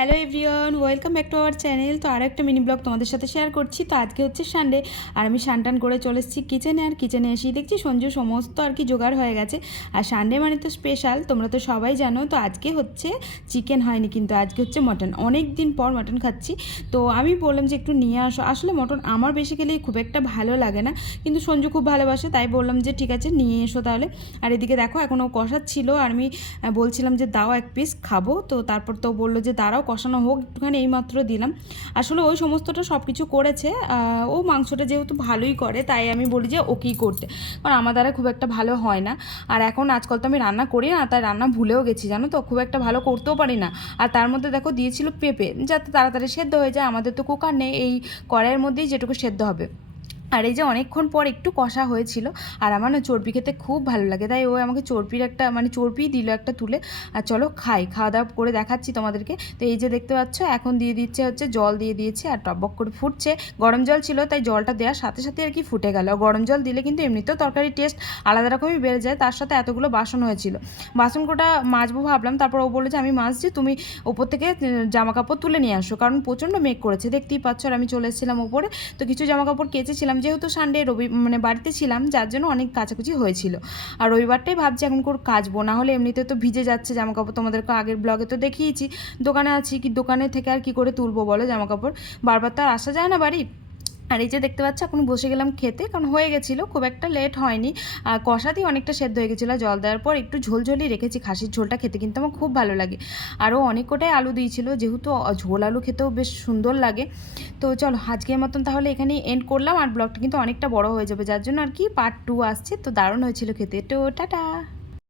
Hello everyone, welcome back to our channel. তো আর একটা mini blog তোমাদের সাথে শেয়ার করছি। তো আজকে হচ্ছে সানডে আর আমি টান করে চলে এসেছি কিচেনে। আর কিচেনে এসেই দেখছি সঞ্জু সমস্ত আর কি জোগাড় হয়ে গেছে। আর সানডে মানে তো স্পেশাল, তোমরা তো সবাই জানো। তো আজকে হচ্ছে চিকেন হয়নি, কিন্তু আজকে হচ্ছে মটন। অনেক দিন পর মটন খাচ্ছি। তো আমি বললাম যে একটু নিয়ে আসো। আসলে মটন আমার বেসিক্যালি খুব একটা ভালো লাগে না, কিন্তু সঞ্জু খুব ভালোবাসে, তাই বললাম যে ঠিক আছে নিয়ে এসো তাহলে। আর এদিকে দেখো এখনও কষাচ্ছিল আর আমি বলছিলাম যে দাও এক পিস খাবো। তো তারপর তো বললো যে দাঁড়াও কষানো হোক একটুখানি, এইমাত্র দিলাম। আসলে ওই সমস্তটা সব কিছু করেছে। ও মাংসটা যেহেতু ভালোই করে, তাই আমি বলি যে ওকেই করতে, কারণ আমার দ্বারা খুব একটা ভালো হয় না। আর এখন আজকাল তো আমি রান্না করি না, তাই রান্না ভুলেও গেছি জানো তো, খুব একটা ভালো করতেও পারি না। আর তার মধ্যে দেখো দিয়েছিল পেঁপে, যাতে তাড়াতাড়ি সেদ্ধ হয়ে যায়। আমাদের তো কুকার নেই, এই কড়াইয়ের মধ্যেই যেটুকু সেদ্ধ হবে। আর এই যে অনেকক্ষণ পর একটু কষা হয়েছিল। আর আমার না চর্বি খেতে খুব ভালো লাগে, তাই ও আমাকে চর্বির একটা মানে চর্বি দিল একটা তুলে। আর চলো খাওয়া দাওয়া করে দেখাচ্ছি তোমাদেরকে। তো এই যে দেখতে পাচ্ছ এখন দিয়ে দিচ্ছে হচ্ছে জল দিয়ে দিয়েছি, আর টকবক করে ফুটছে। গরম জল ছিল, তাই জলটা দেওয়ার সাথে সাথে আর কি ফুটে গেল। গরম জল দিলে কিন্তু এমনিতেও তরকারির টেস্ট আলাদা রকমই বেড়ে যায়। তার সাথে এতগুলো বাসন হয়েছিল, বাসন কোটা মাজবো ভাবলাম, তারপর ও বললো যে আমি মাজছি, তুমি ওপর থেকে জামা কাপড় তুলে নিয়ে আসো, কারণ প্রচণ্ড মেঘ করেছে দেখতেই পাচ্ছ। আর আমি চলে এসেছিলাম ওপরে, তো কিছু জামা কাপড় কেচেছিলাম, যেহেতু সানডে মানে বাড়িতে ছিলাম, যার জন্য অনেক কাচাকুচি হয়েছিল। আর রবিবারটাই ভাবছি এখন করে কাচবো, না হলে এমনিতে তো ভিজে যাচ্ছে জামা কাপড়। তোমাদেরকে আগের ব্লগে তো দেখিয়েছি দোকানে আছি, কি দোকানে থেকে আর কি করে তুলবো বলো জামা কাপড়, বারবার তো আর আসা যায় না বাড়ি। আর এই যে দেখতে পাচ্ছ এখন বসে গেলাম খেতে, কারণ হয়ে গেছিলো, খুব একটা লেট হয়নি। আর কষাতেই অনেকটা সেদ্ধ হয়ে গেছিলো। জল দেওয়ার পর একটু ঝোলঝোলই রেখেছি, খাসির ঝোলটা খেতে কিন্তু আমার খুব ভালো লাগে। আরও অনেক কটাই আলু দিয়েছিল, যেহেতু ঝোল আলু খেতেও বেশ সুন্দর লাগে। তো চলো আজকের মতন তাহলে এখানেই এন্ড করলাম। আর ব্লগটা কিন্তু অনেকটা বড় হয়ে যাবে, যার জন্য আর কি পার্ট 2 আসছে। তো দারুণ হয়েছিল খেতে। তো টাটা।